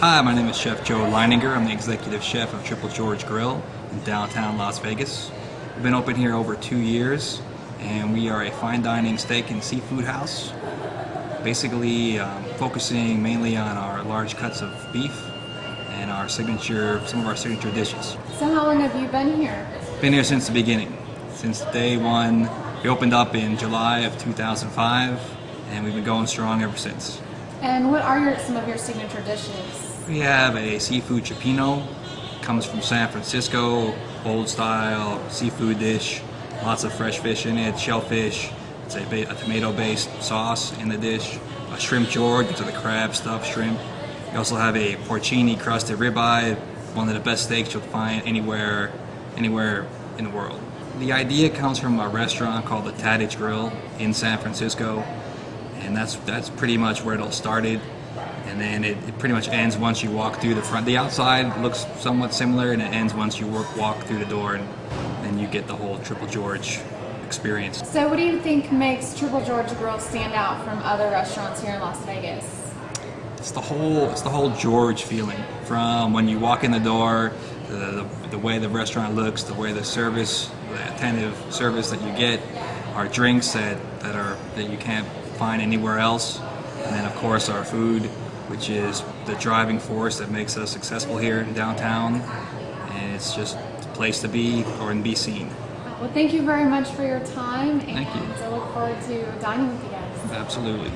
Hi, my name is Chef Joe Leininger. I'm the executive chef of Triple George Grill in downtown Las Vegas. We've been open here over 2 years, and we are a fine dining steak and seafood house, basically focusing mainly on our large cuts of beef and some of our signature dishes. So how long have you been here? Been here since the beginning, since day one. We opened up in July of 2005, and we've been going strong ever since. And what are some of your signature dishes? We have a seafood cioppino, comes from San Francisco, old style seafood dish, lots of fresh fish in it, shellfish. It's a tomato-based sauce in the dish. A shrimp Journe, these are the crab stuffed shrimp. We also have a porcini crusted ribeye, one of the best steaks you'll find anywhere in the world. The idea comes from a restaurant called the Tadage Grill in San Francisco, and that's pretty much where it all started. And then it pretty much ends once you walk through the front. The outside looks somewhat similar, and it ends once you walk through the door, and then you get the whole Triple George experience. So what do you think makes Triple George Grill stand out from other restaurants here in Las Vegas? It's the whole George feeling. From when you walk in the door, the way the restaurant looks, the way the service, the attentive service that you get, our drinks that you can't find anywhere else, and then of course our food, which is the driving force that makes us successful here in downtown, and it's just a place to be or be seen. Well, thank you very much for your time, and thank you. I look forward to dining with you guys. Absolutely.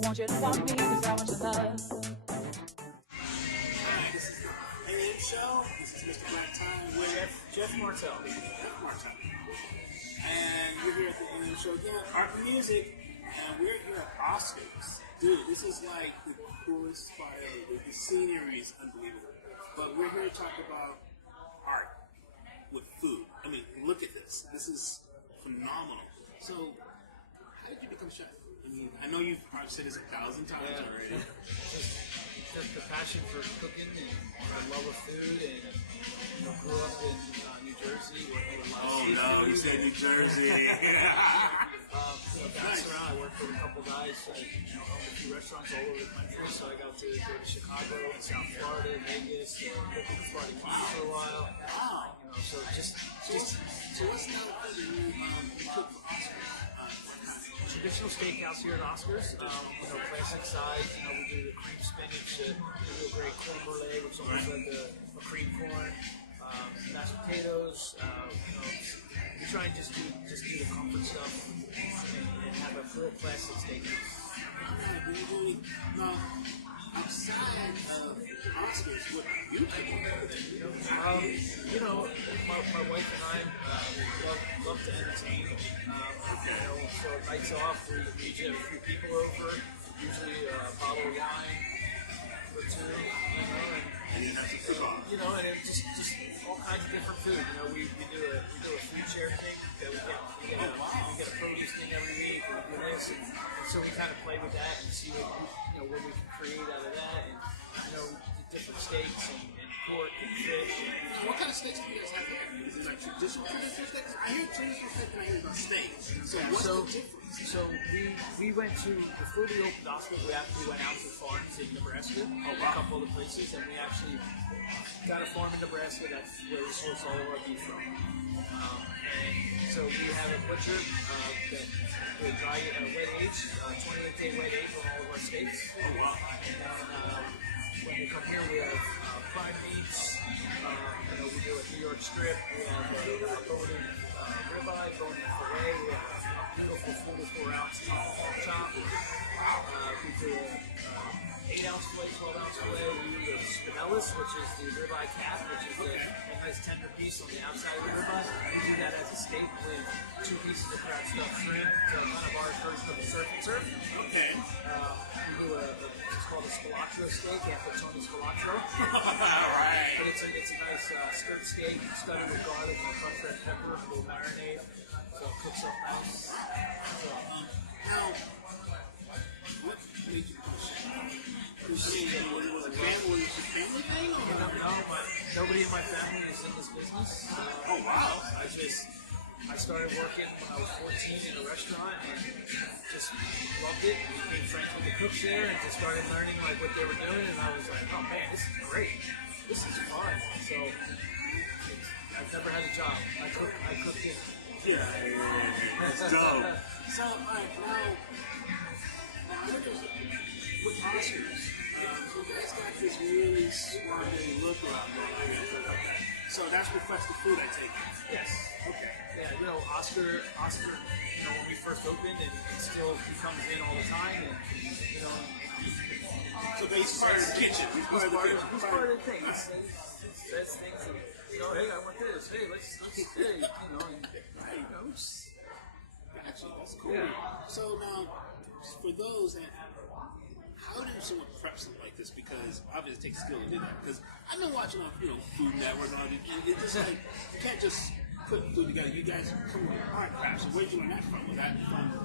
Want you to want me, 'cause I want your love. This is the AM show. This is Mr.BlackTie with Jeff Martel. And we're here at the AM show again, art and music, and we're here at Oscars. Dude, this is like the coolest spot ever. The scenery is unbelievable. But we're here to talk about art with food. I mean, look at this. This is phenomenal. So, how did you become a chef? I mean, I know you've probably said this 1,000 times already. Just the passion for cooking and the love of food, and grew up in New Jersey. Oh no, you said New Jersey. Bounced around. I worked with a couple guys. I owned a few restaurants all over the country, so I got to go to Chicago and South Florida, Vegas, lived in Florida for a while. So just let's know how you cook for Oscars. Traditional steakhouse here at Oscars, classic size. We do the cream spinach, we do a great corn brulee, which is almost like a cream corn, mashed potatoes. We try and just do the comfort stuff and have a real classic steakhouse. Now, outside of Oscars, what you cook? My wife and I love to entertain. So nights off, we usually have a few people over, usually a bottle of wine or two, and it's just all kinds of different food. We do a food share thing that we get a produce thing every week. We do this, and so we kind of play with that and see what we can create out of that, and the different steaks do you guys have here? Is it like traditional steaks? I hear traditional steaks and I hear about steak. So what's the difference? So we went to, before we opened Oscar, we actually went out to farms in Nebraska, a couple other places, and we actually got a farm in Nebraska. That's where we source all of our beef from. And so we have a butcher that will dry it at a wet age, 28-day wet age on all of our steaks. Oh wow! And when they come here, we have prime meats. We do a New York strip. We have bone-in ribeye, bone-in fillet. We have a beautiful 44-ounce tomahawk chop. We do a 8-ounce fillet, 12-ounce fillet. We do the spinellas, which is the ribeye cap, which is a nice tender piece on the outside of the ribeye. We do that as a steak with 2 pieces of crab stuffed shrimp, kind of our version of the surf and turf. Okay. We do it's called a spilatro steak, after Tony Spilatro. Alright. But it's a nice skirt steak, studded with garlic and crushed red pepper, a little marinade, so it cooks up nice. So, now, what made you push it? Was it a family thing? Or? No, nobody in my family is in this business. Oh wow! I started working when I was 14 in a restaurant and just loved it. Became friends with the cooks there and just started learning like what they were doing. And I was like, oh man, this is great. This is fun. So I've never had a job. I cooked it. Yeah, that's dope. So alright, now with Oscars, you guys got this really swarmy look around there. So that's reflects the food, I take it. Yes. Okay. Yeah, Oscar, when we first opened, and it still comes in all the time, and so he's part of the kitchen. He's part of the thing. Says things, and hey, I want this. Hey, let's hey, Gotcha. That's cool. Yeah. So now, for those that, how do someone prep something like this? Because obviously it takes skill to do that. Because I've been watching on Food Network and all that, and it's just like you can't just put food together. You guys come with art crafts. So where did you learn that from? Was that from?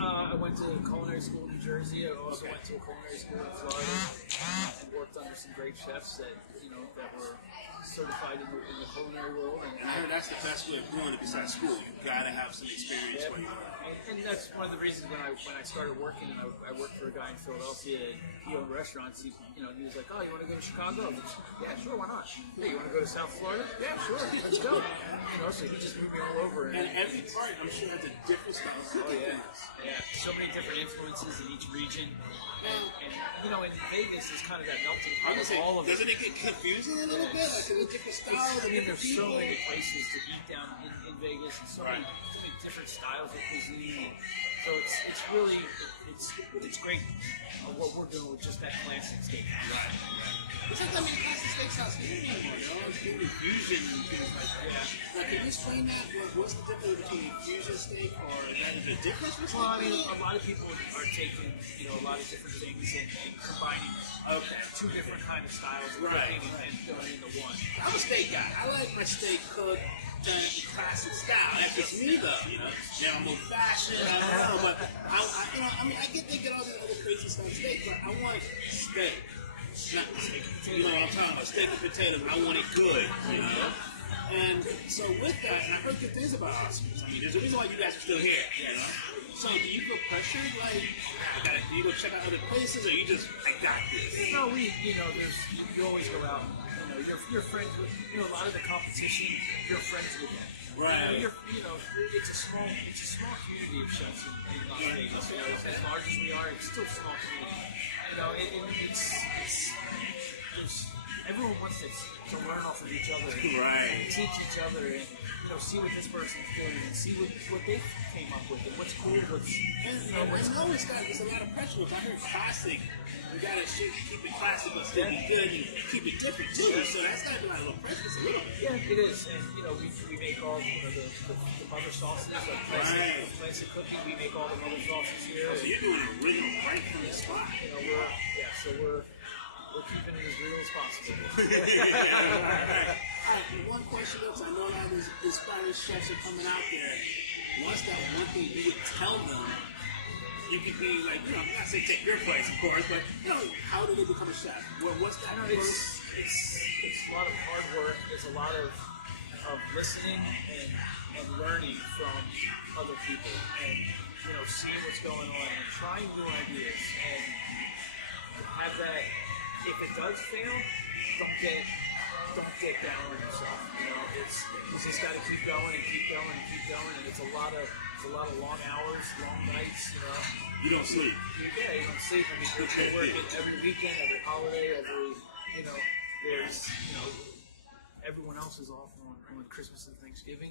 I went to culinary school in New Jersey. I also went to a culinary school in Florida and worked under some great chefs that that were certified in the culinary world. And I heard that's the best way of doing it besides school. You gotta have some experience where you learn. And that's one of the reasons when I started working, and I worked for a guy in Philadelphia, and he owned restaurants. He was like, oh, you want to go to Chicago? Yeah, sure, why not? Hey, you want to go to South Florida? Yeah, sure, let's go. So he just moved me all over. And every part, I'm sure, has a different style. Oh yeah, so many different influences in each region, and in Vegas is kind of that melting pot of all of it. Doesn't it get confusing a little bit? Like there's different styles. There's so many places to eat down in Vegas, and so many different styles of cuisine. So it's really it's great what we're doing with just that classic steak. Right. It's like classic steakhouse anymore, It's doing fusion and things like that. Yeah. Like, can you explain that? What's the difference between fusion steak or that is a difference? Well, I mean, a lot of people are taking a lot of different things and combining two different kind of styles of cooking and doing it into one. I'm a steak guy. I like my steak cooked done in classic style. That's just me, though. Now I'm old fashioned. I don't know, but I get thinking all these other crazy stuff steak, but I want steak. Not steak and potato. You know what I'm talking about? Steak and potatoes. I want it good. And so with that, and I heard good things about Oscars. I mean, there's a reason why you guys are still here. So do you feel pressured? Like, do you go check out other places, or you just, I got this? No, you always go out. You're friends with, a lot of the competition. You're friends with them. Right. It's a small community of chefs in Las Vegas. As large as we are, it's still a small community. Everyone wants to learn off of each other, and teach each other, and see what this person's doing, and see what they came up with, and what's cool. And I know it's a lot of pressure. If I heard classic, you gotta keep it classic, but still be good, and keep it different too. So that's gotta be like a little pressure, a little bit. Yeah, it is, and we make all the mother sauces, like classic cooking. We make all the mother sauces here. So you're doing it original right from the spot. We're keeping it as real as possible. Alright, one question is, I know a lot of these inspiring chefs are coming out there. What's that one thing you would tell them? You could be like, I'm not saying take your place, of course, but how do they become a chef? What's that? It's a lot of hard work. it's a lot of listening and learning from other people, and seeing what's going on and trying new ideas, and have that. If it does fail, don't get down on yourself. You just got to keep going and keep going and keep going, and it's a lot of long hours, long nights. You don't sleep. Yeah, you don't sleep. I mean, you're working every weekend, every holiday, there's everyone else is off on Christmas and Thanksgiving.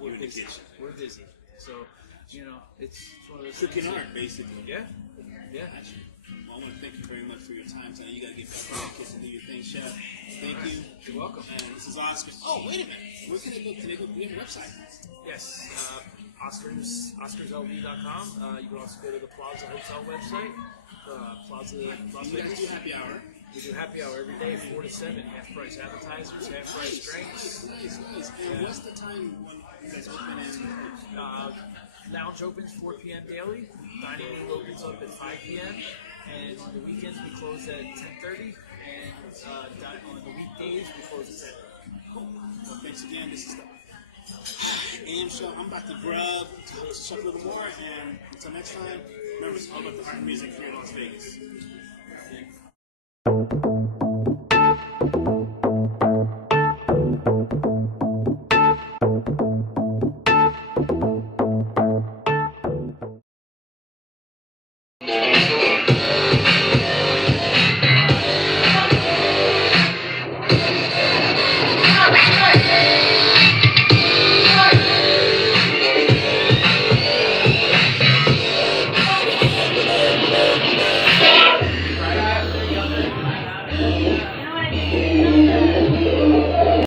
We're busy. We're busy. So, it's one of those Cooking things. art, basically. Yeah. Well, I want to thank you very much for your time tonight. You got to get back to the kitchen and do your thing, Chef. Thank you. You're welcome. And this is Oscar. Oh, wait a minute. Where can they go? Can they go? We have a website. Yes. OscarsLV.com. You can also go to the Plaza Hotel website. Plaza Las You guys Vegas. do happy hour. We do happy hour every day, 4 to 7. Half price appetizers, half price drinks. Nice. And what's the time when you guys open and Lounge opens 4 p.m. daily. Dining room opens up at 5 p.m. And on the weekends we close at 10:30. And on the weekdays we close at 10. Well, thanks again. This is the AM show. I'm about to grub, talk a little more, and until next time, remember, it's all about the art and music here in Las Vegas.